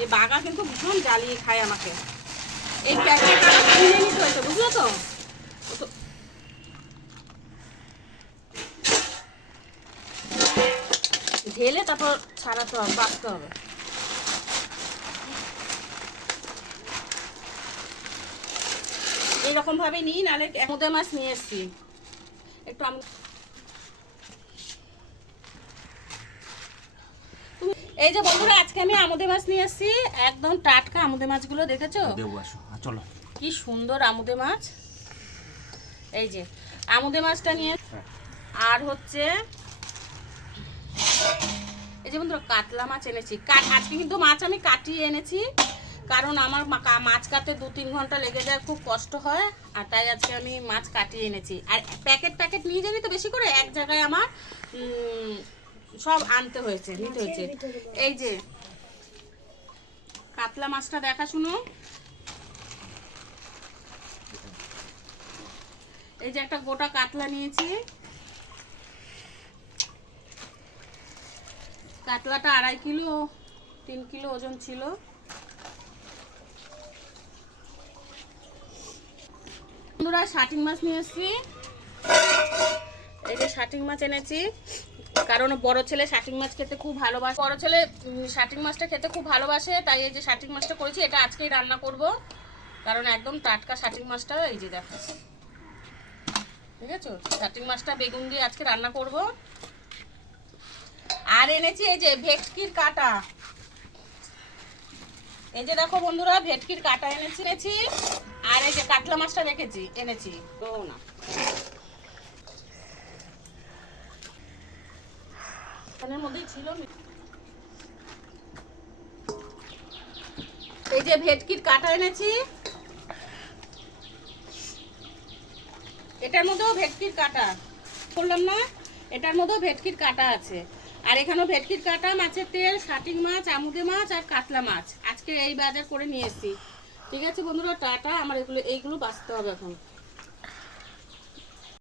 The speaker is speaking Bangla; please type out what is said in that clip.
এই বাঘা কিন্তু ভীষণ জ্বালিয়ে খায় আমাকে। এই প্যাকেটটা কিনে নিতে হয়েছে, বুঝলো তো? ঢেলে তারপর ছাড়াতে হবে, বাঁচতে হবে। এইরকম ভাবে নিই, নাহলে আমুদে মাছ নিয়ে এসছি একটু। এই যে বন্ধুরা, আজকে আমি আমুদে মাছ নিয়ে এসছি, একদম টাটকা আমুদে মাছগুলো দেখেছো? চলো, কি সুন্দর আমুদে মাছ। এই যে আমুদে মাছটা নিয়ে, আর হচ্ছে এই যে বন্ধুরা কাতলা মাছ এনেছি। আজকে কিন্তু মাছ আমি কাটিয়ে এনেছি, কারণ আমার মাছ কাটতে 2-3 ঘন্টা লেগে যায়, খুব কষ্ট হয়। আর তাই আজকে আমি মাছ কাটিয়ে এনেছি। আর প্যাকেট নিয়ে যাবি তো বেশি করে, এক জায়গায় আমার সব আনতে হয়েছে, নিতে হয়েছে। এই যে কাতলা মাছটা দেখা শুনো, এই যে একটা গোটা কাতলা নিয়েছি। কাতলাটা 2.5 কিলো 3 কিলো ওজন ছিল। বন্ধুরা শাটিং মাছ নিয়ে এসেছি। এই যে শাটিং মাছ এনেছি, কারণ বড় ছেলে শাটিং মাছ খেতে খুব ভালোবাসে। বড় ছেলে শাটিং মাছটা খেতে খুব ভালোবাসে, তাই এই যে শাটিং মাছটা করেছি। এটা আজকেই রান্না করব, কারণ একদম টাটকা শাটিং মাছটা। এই যে দেখো, ঠিক আছে? শাটিং মাছটা বেগুন দিয়ে আজকে রান্না করব। আর এনেছি এই যে ভেটকির কাঁটা। এই যে দেখো বন্ধুরা, ভেটকির কাঁটা এনেছি। আর এই যে কাতলা মাছটা এনেছি তো না, এর মধ্যেই ছিল। এই যে ভেটকির কাঁটা এনেছি, এটার মধ্যেও ভেটকির কাঁটা করলাম না, এটার মধ্যেও ভেটকির কাঁটা আছে। আর এখানেও ভেটকির কাঁটা, মাছের তেল, শাটিং মাছ, আমুদে মাছ আর কাতলা মাছ আজকে এই বাজার করে নিয়ে এসেছি। ঠিক আছে বন্ধুরা, টাটা। আমার এইগুলো বাঁচতে হবে এখন।